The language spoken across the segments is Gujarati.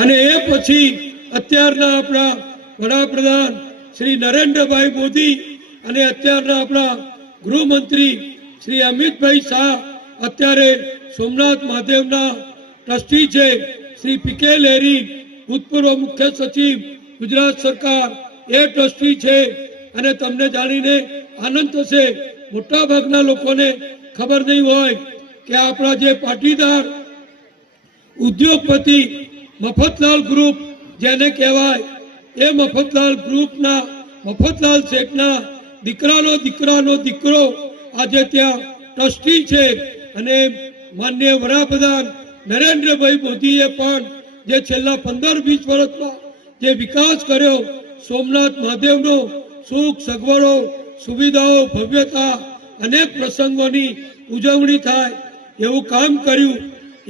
અને એ પછી અત્યારના આપણા વડાપ્રધાન શ્રી નરેન્દ્રભાઈ મોદી અને અત્યારના આપણા ગૃહમંત્રી શ્રી અમિતભાઈ શાહ અત્યારે સોમનાથ મહાદેવના ટ્રસ્ટી છે, શ્રી પીકે લહેરી ભૂતપૂર્વ મુખ્ય સચિવ ગુજરાત સરકાર એ ટ્રસ્ટી છે। અને તમને જાણીને આનંદ થશે, મોટાભાગના લોકોને ખબર નહીં હોય કે આપણા જે પાટીદાર ઉદ્યોગપતિ મફતલાલ ગ્રુપ જેને કહેવાય એ મફતલાલ ગ્રુપના મફતલાલ શેઠના દીકરાનો દીકરો આજે ત્યાં ટ્રસ્ટી છે। અને માનનીય વડાપ્રધાન નરેન્દ્રભાઈ મોદીએ પણ જે છેલ્લા 15-20 વર્ષમાં જે વિકાસ કર્યો, સોમનાથ મહાદેવનો સુખ સગવડો સુવિધાઓ ભવ્યતા અનેક પ્રસંગોની ઉજવણી થાય એવું કામ કર્યું।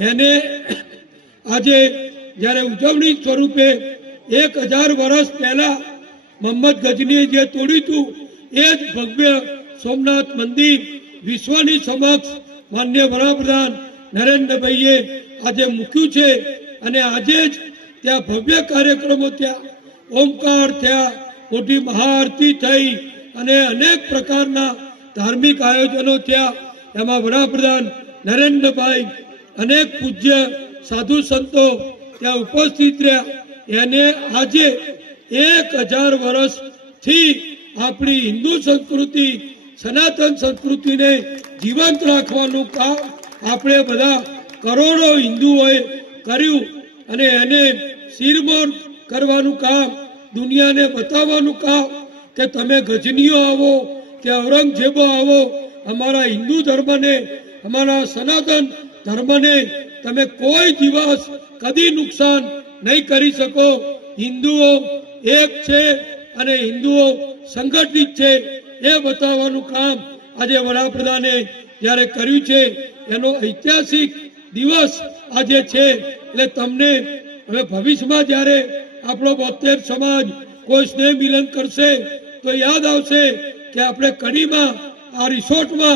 એને આજે જ્યારે ઉજવણી સ્વરૂપે 1000 વર્ષ પહેલા મોહમ્મદ ગજનીએ જે તોડ્યું હતું એ જ ભવ્ય સોમનાથ મંદિર વિશ્વની સમક્ષ માનનીય વડાપ્રધાન નરેન્દ્રભાઈએ આજે મૂક્યું છે। અને આજે જ ત્યાં ભવ્ય કાર્યક્રમો થયા, ઓમકાર થયા, મોટી મહાઆરતી થઈ અને અનેક પ્રકારના ધાર્મિક આયોજનો થયા। એમાં વડાપ્રધાન નરેન્દ્રભાઈ અનેક પૂજ્ય સાધુ સંતો ત્યાં ઉપસ્થિત રહ્યા। એને આજે 1000 વર્ષથી આપણી હિન્દુ સંસ્કૃતિ સનાતન સંસ્કૃતિને જીવંત રાખવાનું કામ આપણે બધા કરોડો હિન્દુઓએ કર્યું અને એને શિરમોર કરવાનું કામ, દુનિયાને બતાવવાનું કામ કે તમે ગજનીઓ આવો કે ઔરંગઝેબો આવો, અમારા હિન્દુ ધર્મને અમારા સનાતન ધર્મને તમે કોઈ દિવસ કદી નુકસાન નહીં કરી શકો। હિન્દુઓ એક છે અને હિન્દુઓ સંગઠિત છે એ બતાવવાનું કામ આજે વડાપ્રધાને જ્યારે કર્યું છે એનો ઐતિહાસિક દિવસ આજે છે। એટલે તમને હવે ભવિષ્યમાં જ્યારે આપણો 72 સમાજ કોઈ સ્નેહ મિલન કરશે તો યાદ આવશે કે આપણે કડીમાં આ રિસોર્ટમાં